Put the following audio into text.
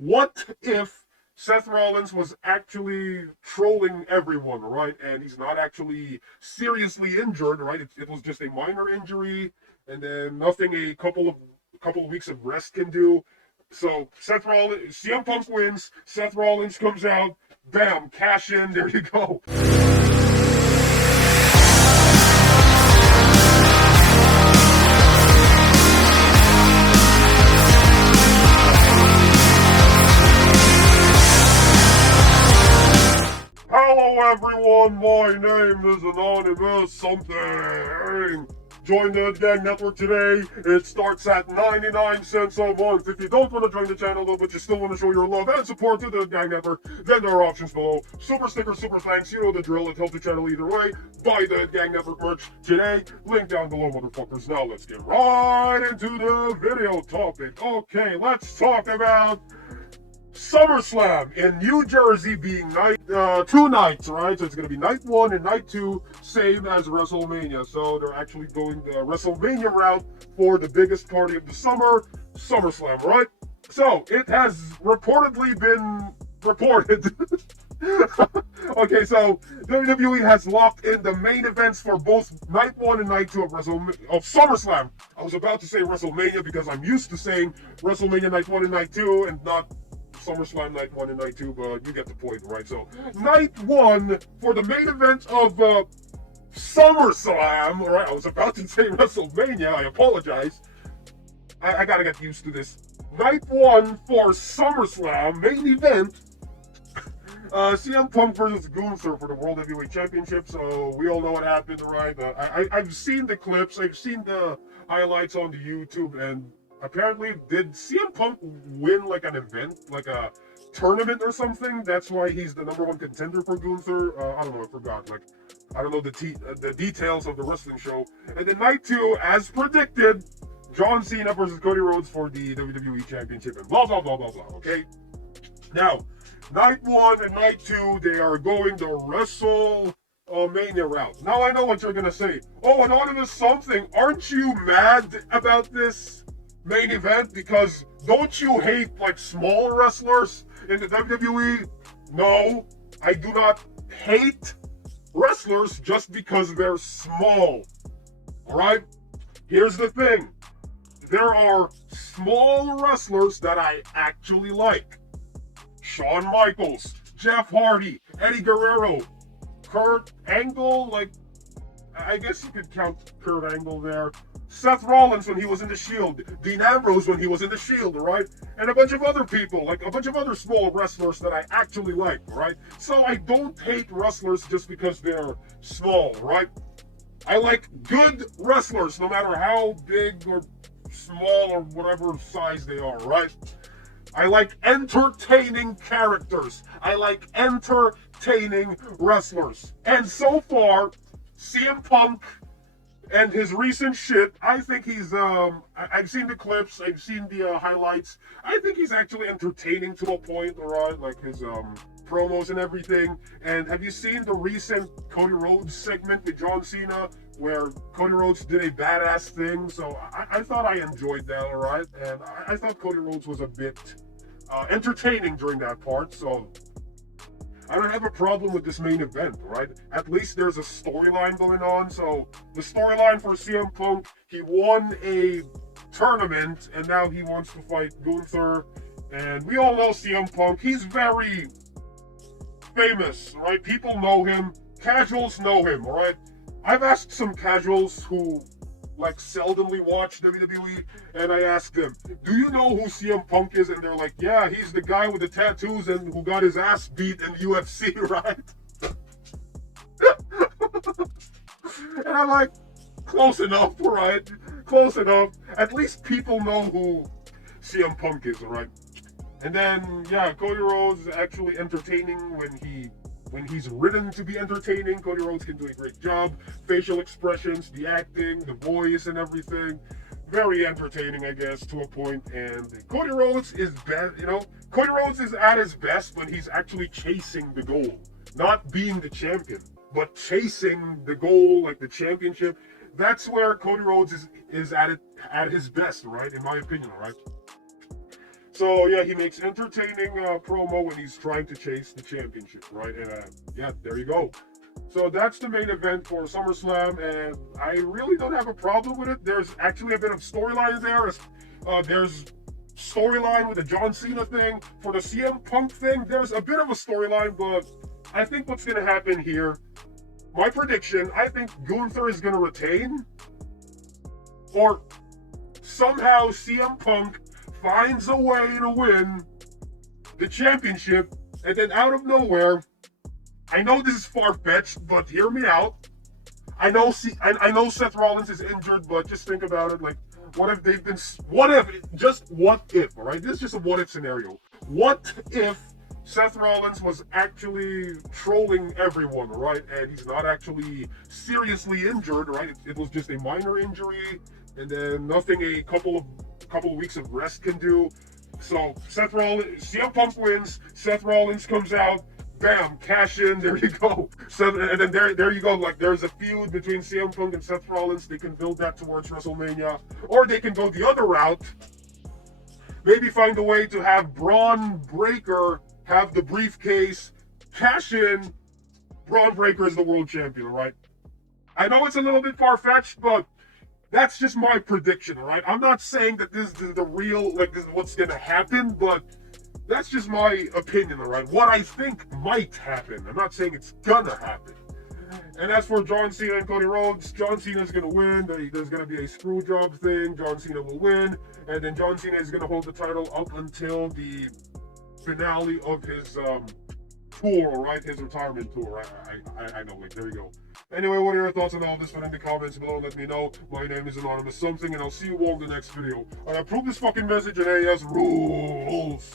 What if Seth Rollins was actually trolling everyone, right? And he's not actually seriously injured, right? It was just a minor injury, and then nothing a couple of weeks of rest can do. So Seth Rollins, CM Punk wins. Seth Rollins comes out, bam, cash in. There you go. Hello everyone, my name is Anonymous something. Join the Gang Network today. It starts at 99 cents a month. If you don't want to join the channel though, but you still want to show your love and support to the Gang Network, then there are options below. Super stickers, super thanks, you know the drill. It helps the channel either way. Buy the Gang Network merch today. Link down below, motherfuckers. Now let's get right into the video topic. Okay, let's talk about Summerslam in New Jersey being two nights, right? So it's going to be night one and night two, same as Wrestlemania. So they're actually going the Wrestlemania route for the biggest party of the summer, Summerslam, right? So it has reportedly been reported. Okay, so WWE has locked in the main events for both night one and night two of Summerslam. I was about to say WrestleMania because I'm used to saying WrestleMania night one and night two and not SummerSlam night one and night two, but you get the point, right? So night one for the main event of SummerSlam, right? I was about to say WrestleMania, I apologize. I gotta get used to this. Night one for SummerSlam, main event, CM Punk versus Gunther for the World Heavyweight Championship. So we all know what happened, right? I've seen the clips, I've seen the highlights on the YouTube, and apparently, did CM Punk win like an event, like a tournament or something? That's why he's the #1 contender for Gunther. I don't know, I forgot. Like, I don't know the details of the wrestling show. And then night two, as predicted, John Cena versus Cody Rhodes for the WWE Championship and blah, blah, blah, blah, blah, okay? Now, night one and night two, they are going the WrestleMania route. Now I know what you're gonna say. Oh, Anonymous something, aren't you mad about this main event because don't you hate like small wrestlers in the WWE? No, I do not hate wrestlers just because they're small. All right, here's the thing, there are small wrestlers that I actually like. Shawn Michaels, Jeff Hardy, Eddie Guerrero, Kurt Angle, like I guess you could count Kurt Angle there. Seth Rollins when he was in the Shield, Dean Ambrose when he was in the Shield, right? And a bunch of other people, like a bunch of other small wrestlers that I actually like, right? So I don't hate wrestlers just because they're small, right? I like good wrestlers no matter how big or small or whatever size they are, right? I like entertaining characters. I like entertaining wrestlers. And so far, CM Punk and his recent shit, I think he's, I've seen the clips, I've seen the highlights. I think he's actually entertaining to a point, right? Like his promos and everything. And have you seen the recent Cody Rhodes segment with John Cena where Cody Rhodes did a badass thing? So I thought I enjoyed that, all right? And I thought Cody Rhodes was a bit entertaining during that part, so I don't have a problem with this main event, right? At least there's a storyline going on. So the storyline for CM Punk, he won a tournament and now he wants to fight Gunther. And we all know CM Punk, he's very famous, right? People know him, casuals know him, right? I've asked some casuals who like seldomly watch WWE, and I asked them, do you know who CM Punk is? And they're like, yeah, he's the guy with the tattoos and who got his ass beat in the UFC, right? And I'm like, close enough, right? Close enough. At least people know who CM Punk is, right? And then, yeah, Cody Rhodes is actually entertaining when he's written to be entertaining. Cody Rhodes can do a great job. Facial expressions, the acting, the voice and everything. Very entertaining, I guess, to a point. And Cody Rhodes is best, you know, Cody Rhodes is at his best when he's actually chasing the goal. Not being the champion, but chasing the goal, like the championship. That's where Cody Rhodes is at his best, right? In my opinion, right? So yeah, he makes entertaining promo when he's trying to chase the championship, right? And yeah, there you go. So that's the main event for SummerSlam, and I really don't have a problem with it. There's actually a bit of storyline there. There's storyline with the John Cena thing. For the CM Punk thing, there's a bit of a storyline, but I think what's going to happen here, my prediction, I think Gunther is going to retain, or somehow CM Punk finds a way to win the championship, and then out of nowhere, I know this is far-fetched, but hear me out. I know Seth Rollins is injured, but just think about it. Like, what if, all right? This is just a what if scenario. What if Seth Rollins was actually trolling everyone, right? And he's not actually seriously injured, right? It was just a minor injury, and then nothing a couple of weeks of rest can do. So CM Punk wins, Seth Rollins comes out, bam, cash in, there you go. So, and then there you go. Like, there's a feud between CM Punk and Seth Rollins. They can build that towards WrestleMania. Or they can go the other route. Maybe find a way to have Braun Breaker have the briefcase, cash in. Braun Breaker is the world champion, right? I know it's a little bit far-fetched, but that's just my prediction, right? I'm not saying that this is the real, like, this is what's gonna happen, but that's just my opinion, right? What I think might happen. I'm not saying it's gonna happen. And as for John Cena and Cody Rhodes, John Cena's gonna win. There's gonna be a screw job thing. John Cena will win, and then John Cena is gonna hold the title up until the finale of his tour, right? His retirement tour. I know. Like, there you go. Anyway, what are your thoughts on all this? Put in the comments below. Let me know. My name is Anonymous Something, and I'll see you all in the next video. I approve this fucking message, and AS rules.